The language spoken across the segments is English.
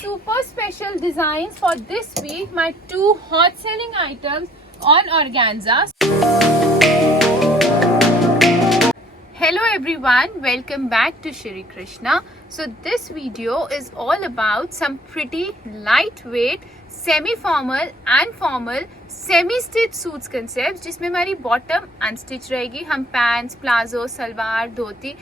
super special designs for this week. My two hot selling items on organza. Hello everyone, welcome back to Shri Krishna. So this video is all about some pretty lightweight semi-formal and formal semi-stitch suits concepts जिसमें हमारी bottom unstitch रहेगी. हम pants, palazzo, salwar, धोती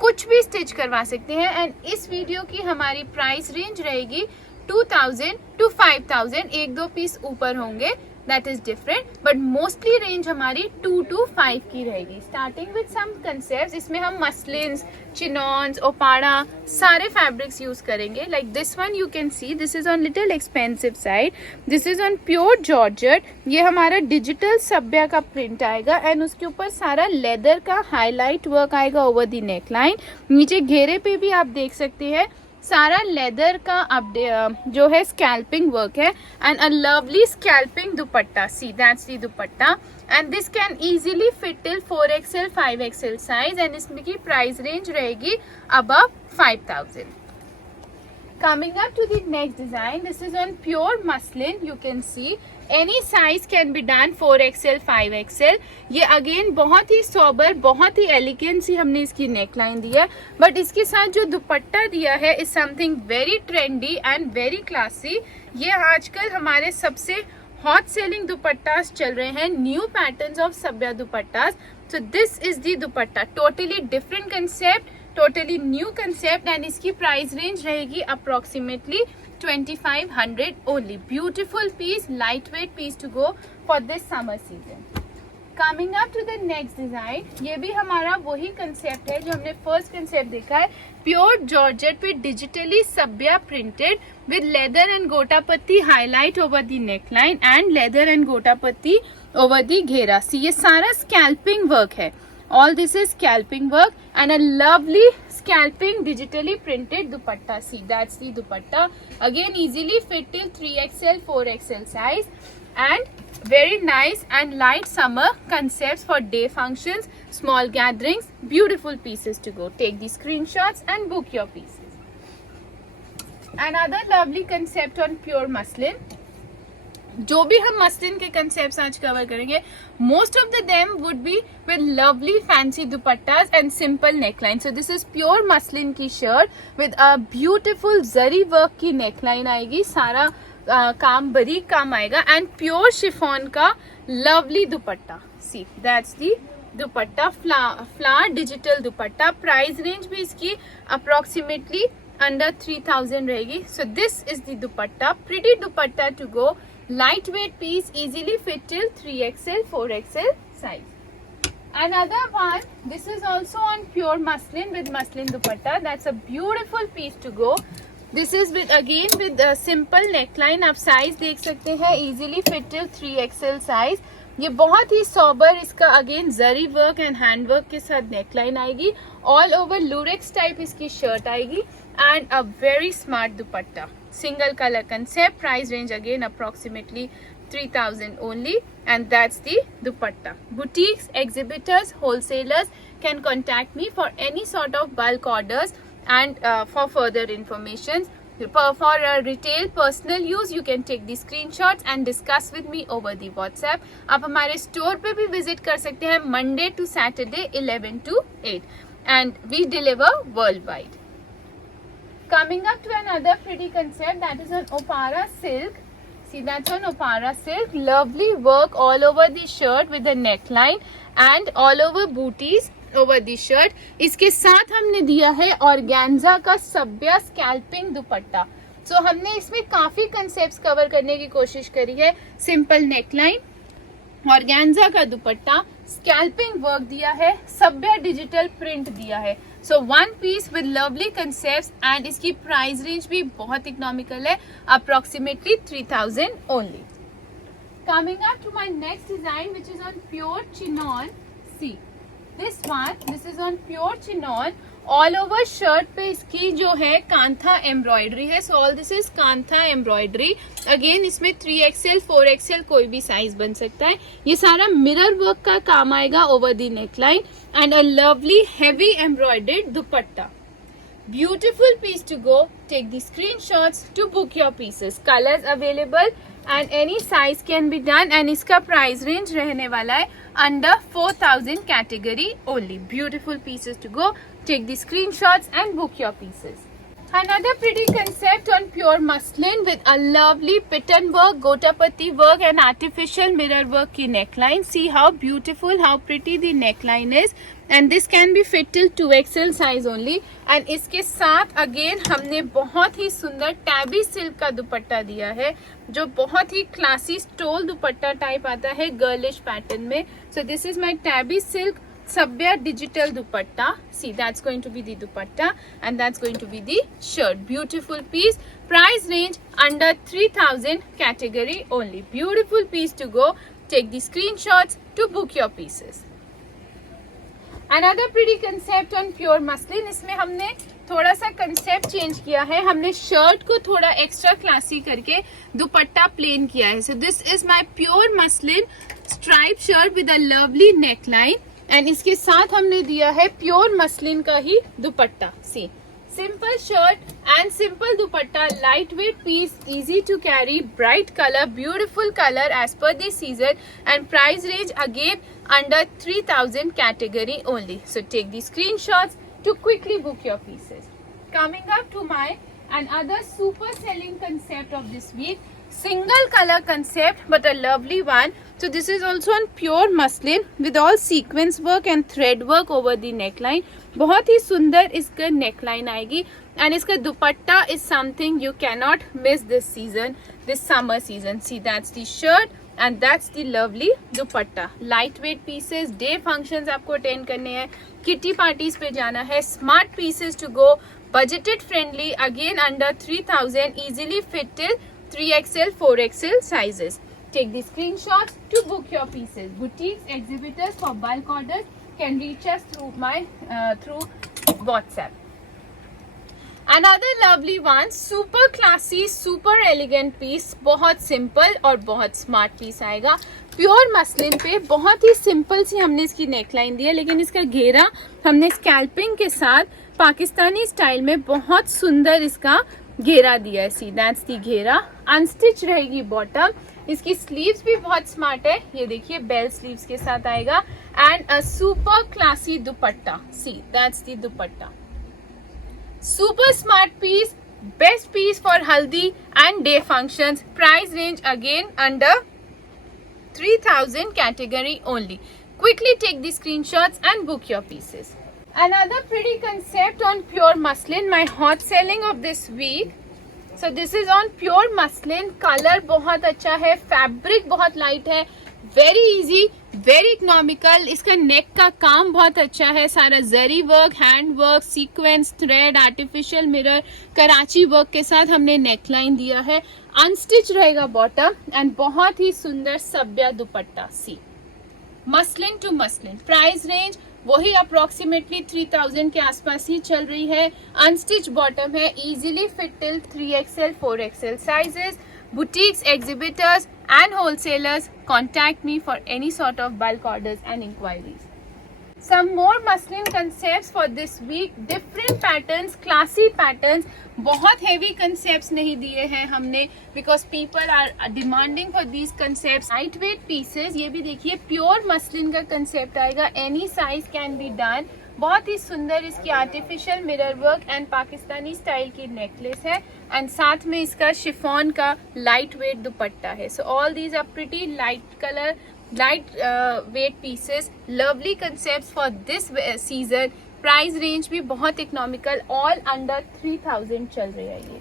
कुछ भी stitch करवा सकते हैं. And इस वीडियो की हमारी प्राइस रेंज रहेगी 2000 to 5000. एक दो पीस ऊपर होंगे, that is different, but mostly range हमारी 2 to 5 की रहेगी. Starting with some concepts, इसमें हम मसलिन्स, चिनॉन्स, ओपाड़ा सारे फैब्रिक्स यूज करेंगे. Like this one you can see, this is on little expensive side. This is on pure georgette. ये हमारा डिजिटल सब्या का प्रिंट आएगा एंड उसके ऊपर सारा लेदर का हाईलाइट वर्क आएगा ओवर द नेक लाइन. नीचे घेरे पे भी आप देख सकते हैं सारा लेदर का जो है स्कैल्पिंग वर्क है and a lovely scalloping dupatta. See that's the dupatta and this can easily fit till 4XL 5XL size and इसमें की प्राइस रेंज रहेगी above 5000. Coming up to the next design, this is on pure muslin. You can see any size can be done 4XL 5XL. ये again बहुत ही sober, बहुत ही elegant सी हमने इसकी neckline दी है, but इसके साथ जो दुपट्टा दिया है is something very trendy and very classy. ये आजकल हमारे सबसे हॉट सेलिंग दुपट्टास चल रहे हैं, new patterns of Sabya dupattas. So this is the dupatta, totally different concept, totally new concept and इसकी प्राइस रेंज रहेगी approximately 2500 only. Beautiful piece, light weight piece to go for this summer season. Coming up to the next design, ये भी हमारा वही concept है जो हमने first concept देखा है. प्योर जॉर्जेट पे digitally Sabya printed with leather and gota patti highlight over the neck line and leather and gota patti over the घेरा. सी ये सारा स्कैल्पिंग वर्क है. All this is scalping work and a lovely scalping digitally printed dupatta. See, that's the dupatta. Again, easily fit till 3XL, 4XL size and very nice and light summer concepts for day functions, small gatherings. Beautiful pieces to go. Take the screenshots and book your pieces. Another lovely concept on pure muslin. जो भी हम muslin के concepts आज cover करेंगे, most of the them would be with lovely fancy dupattas and simple neckline. So this is pure muslin की shirt with a beautiful zari work की neckline आएगी. सारा काम बारीक काम आएगा एंड प्योर शिफॉन का lovely dupatta. See that's the dupatta, flower digital dupatta. Price range भी इसकी अप्रोक्सीमेटली अंडर 3000 रहेगी. So this is the dupatta, pretty dupatta to go. Lightweight piece, easily fit till 3XL 4XL size. Another one, this is also on pure muslin with muslin dupatta. That's a beautiful piece to go. This is with again with a simple neckline. आप size देख सकते हैं, easily fit till 3XL size. ये बहुत ही sober, इसका again zari work and hand work के साथ neckline आएगी. ऑल ओवर लूरेक्स टाइप इसकी शर्ट आएगी and a very smart dupatta. Single color concept. Price range again approximately 3000 only and that's the dupatta. Boutiques, exhibitors, wholesalers can contact me for any sort of bulk orders and for further information. For retail personal use you can take the screenshots and discuss with me over the WhatsApp. आप हमारे store पे भी visit कर सकते हैं Monday to Saturday 11 to 8 and we deliver worldwide. Coming up to another pretty concept, that is on Opara silk. See, that's on Opara silk. Lovely work all over the shirt with the neckline and all over booties over the shirt. इसके साथ हमने दिया है organza का Sabya scalping दुपट्टा. So हमने इसमें काफी concepts cover करने की कोशिश करी है. सिंपल नेकलाइन, ऑर्गेन्जा का दुपट्टा, स्कैल्पिंग वर्क दिया है, सब्या डिजिटल प्रिंट दिया है. So one piece with lovely concepts and इसकी प्राइस रेंज भी बहुत इकोनॉमिकल है, approximately 3000 only. Coming up to my next design which is on pure chinon. See this one, this is on pure chinon. All over shirt पे इसकी जो है kantha embroidery है. So all this is kantha embroidery. Again इसमें 3XL 4XL कोई भी size बन सकता है. ये सारा मिरर वर्क का काम आएगा over the neckline and a lovely heavy embroidered dupatta. Beautiful piece to go. Take the screenshots to book your pieces. Colors available and any size can be done. And इसका price range रहने वाला है under 4000 category only. Beautiful pieces to go. Take the screenshots and book your pieces. Another pretty concept on pure muslin with a lovely pattern work, gotapati work and artificial mirror work की neckline. See how beautiful, how pretty the neckline is. And this can be fit till 2XL size only. And इसके साथ again हमने बहुत ही सुंदर tabby silk का दुपट्टा दिया है, जो बहुत ही classy stole दुपट्टा type आता है girlish pattern में. So this is my tabby silk Sabya digital dupatta. See, that's going to be the dupatta and that's going to be the shirt. Beautiful piece. Price range under 3000 category only. Beautiful piece to go. Take the screenshots to book your pieces. Another pretty concept on pure muslin. इसमें हमने थोड़ा सा concept change किया है. हमने shirt को थोड़ा extra classy करके दुपट्टा प्लेन किया है. So this is my pure muslin striped shirt with a lovely neckline. And इसके साथ हमने दिया है प्योर मसलिन का ही dupatta. See, simple shirt and simple dupatta, light weight piece, easy to carry, bright colour, beautiful colour as per this season and price range again under 3000 category only. So take the screenshots to quickly book your pieces. Coming up to my another super selling concept of this week. Single color concept but a lovely one. So this is also on pure muslin with all sequence work and thread work over the neckline. बहुत ही सुंदर इसका neckline आएगी and इसका दुपट्टा is something you cannot miss this season, this summer season. See, that's the shirt and that's the lovely dupatta. Lightweight pieces, day functions आपको attend करने हैं, kitty parties पे जाना है, smart pieces to go, budgeted friendly, again under 3000, easily fit till 3XL, 4XL sizes. Take the screenshots to book your pieces. Boutiques, exhibitors for bulk orders can reach us through WhatsApp. Another lovely one, super classy, super elegant piece. बहुत simple और बहुत smart piece आएगा. Pure muslin पे बहुत ही simple सी हमने इसकी neckline दी है, लेकिन इसका घेरा हमने scalping के साथ पाकिस्तानी स्टाइल में बहुत सुंदर इसका घेरा दिया है. सी, दैट्स दी घेरा. अनस्टिच रहेगी बॉटम. इसकी स्लीव्स भी बहुत स्मार्ट है. ये देखिए बेल स्लीव्स के साथ आएगा and a super classy dupatta. See, that's the dupatta. Super smart piece, best piece for haldi and day functions. Price range again under 3000 category only. Quickly take the screenshots and book your pieces. Another pretty concept on pure muslin, my hot selling of this week. So this is on pure muslin. Color बहुत अच्छा है, fabric बहुत light है, very easy, very economical. इसका neck का काम बहुत अच्छा है, सारा zari work, hand work, sequence, thread, artificial mirror, Karachi work के साथ हमने neckline दिया है. अनस्टिच रहेगा बॉटम एंड बहुत ही सुंदर Sabya dupatta. See, muslin to muslin. Price range वही अप्रोक्सीमेटली 3000 के आसपास ही चल रही है. अनस्टिच बॉटम है, easily fit till 3XL, 4XL sizes. Boutiques, exhibitors and wholesalers, contact me for any sort of bulk orders and inquiries. Some more muslin concepts for this week. Different patterns, classy patterns. बहुत heavy concepts नहीं दिए हैं हमने because people are demanding for these concepts. Lightweight pieces. ये भी देखिए pure muslin का concept आएगा. Any size can be done. बहुत ही सुंदर इसकी artificial mirror work and Pakistani style की नेकलेस है एंड साथ में इसका शिफॉन का लाइट वेट दुपट्टा है. So all these are pretty light colour, light weight pieces, lovely concepts for this season. Price range भी बहुत इकोनॉमिकल, ऑल अंडर 3000 चल रही है. ये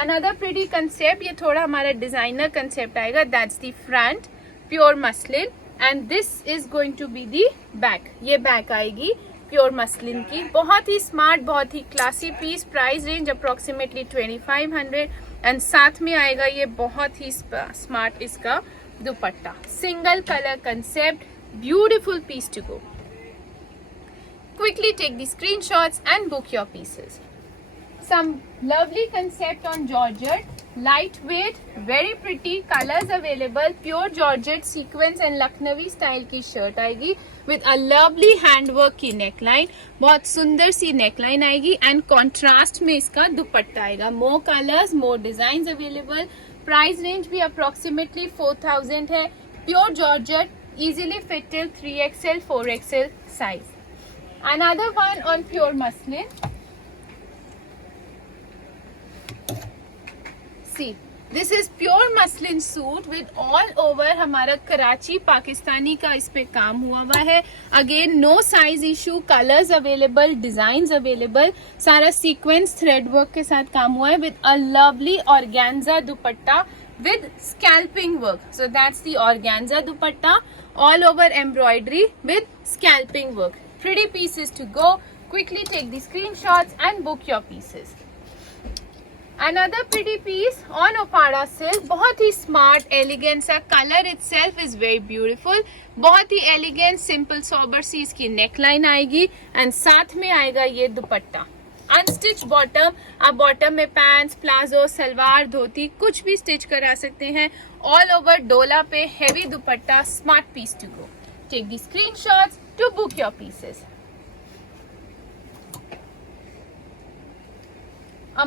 अनदर प्रिटी कंसेप्ट, ये थोड़ा हमारा डिजाइनर कंसेप्ट आएगा. That's the front pure muslin and this is going to be the back. ये बैक आएगी प्योर मसलिन की. बहुत ही स्मार्ट, बहुत ही classy piece. Price range approximately 2500 and साथ में आएगा ये बहुत ही स्मार्ट इसका dupatta. Single colour concept, beautiful piece to go. Quickly take the screenshots and book your pieces. Some lovely concept on georgette. lightweight, very pretty colors available, pure georgette sequence and Lucknowi style की shirt आएगी with a lovely handwork की neckline, बहुत सुंदर सी neckline आएगी and contrast में इसका दुपट्टा आएगा. More colors, more designs available. Price range भी approximately 4000 है. Pure georgette, easily fit till 3XL, 4XL size. Another one on pure muslin. See, this is pure muslin suit with all over हमारा कराची पाकिस्तानी का इस पे काम हुआ है. Again, no size issue, colors available, designs available. सारा sequence thread work के साथ काम हुआ है with a lovely organza dupatta with scalping work. So that's the organza dupatta, all over embroidery with scalping work. Pretty pieces to go. Quickly take the screenshots and book your pieces. Another pretty piece on Opada silk, बहुत ही smart, elegant सा, color itself is very beautiful, बहुत ही elegant, simple, sober सी इसकी neckline आएगी and साथ में आएगा ये दुपट्टा. Unstitched bottom, आप bottom में pants, प्लाजो, सलवार, धोती कुछ भी stitch करा सकते हैं. All over डोला पे heavy dupatta, smart piece to go. Take the screenshots to book your pieces.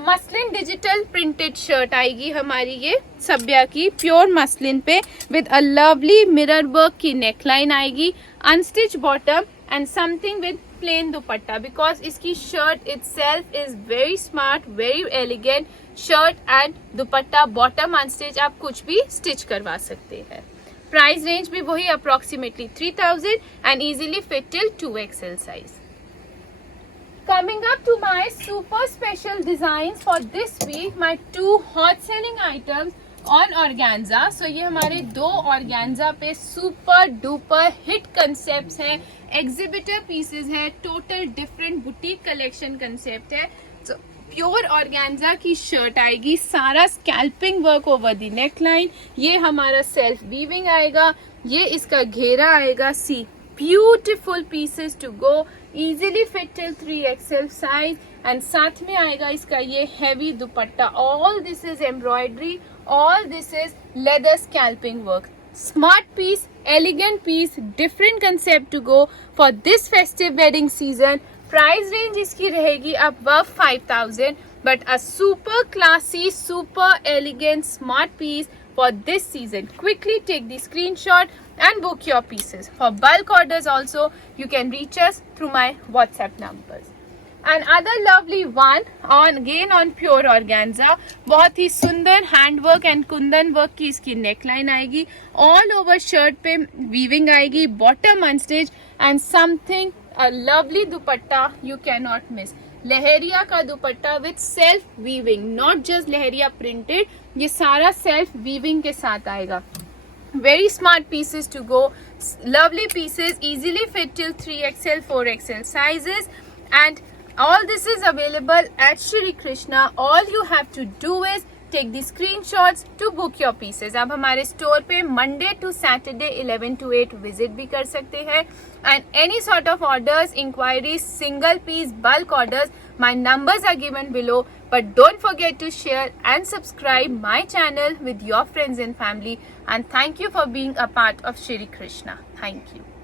Muslin digital printed shirt आएगी हमारी ये सब्या की प्योर मसलिन पे with a lovely mirror work की नेकलाइन आएगी, unstitch bottom and something with plain dupatta because इसकी shirt itself is very smart, very elegant shirt and dupatta bottom unstitch आप कुछ भी स्टिच करवा सकते हैं. प्राइस रेंज भी वही approximately 3000 and easily fit till 2XL size. Coming up to my super special designs for this week, my two hot selling items on organza. So ये हमारे दो organza पे super duper hit concepts हैं, exhibitor pieces हैं, total different boutique collection concept है. So pure organza की shirt आएगी, सारा scalloping work over the neckline, ये हमारा सेल्फ वीविंग आएगा, ये इसका घेरा आएगा. See beautiful pieces to go, easily fit till 3XL size and साथ में आएगा इसका ये heavy dupatta. All this is embroidery, all this is leather scalloping work. Smart piece, elegant piece, different concept to go for this festive wedding season. Price range इसकी रहेगी above 5000 but a super classy, super elegant, smart piece for this season. Quickly take the screenshot and book your pieces. For bulk orders also, you can reach us through my WhatsApp numbers. Another lovely one on pure organza, बहुत ही सुंदर handwork and Kundan work की इसकी neckline आएगी, all over shirt पे weaving आएगी, bottom unstitch and something a lovely dupatta you can not miss. Lehariya का dupatta with self weaving, not just lehariya printed, ये सारा सेल्फ वीविंग के साथ आएगा. Very smart pieces to go, lovely pieces, easily fit till 3XL, 4XL sizes and all this is available at Shri Krishna. All you have to do is take the screenshots to book your pieces. आप हमारे store पे Monday to Saturday 11 to 8 visit भी कर सकते हैं and any sort of orders, inquiries, single piece, bulk orders, my numbers are given below. But don't forget to share and subscribe my channel with your friends and family. And thank you for being a part of Shri Krishna. Thank you.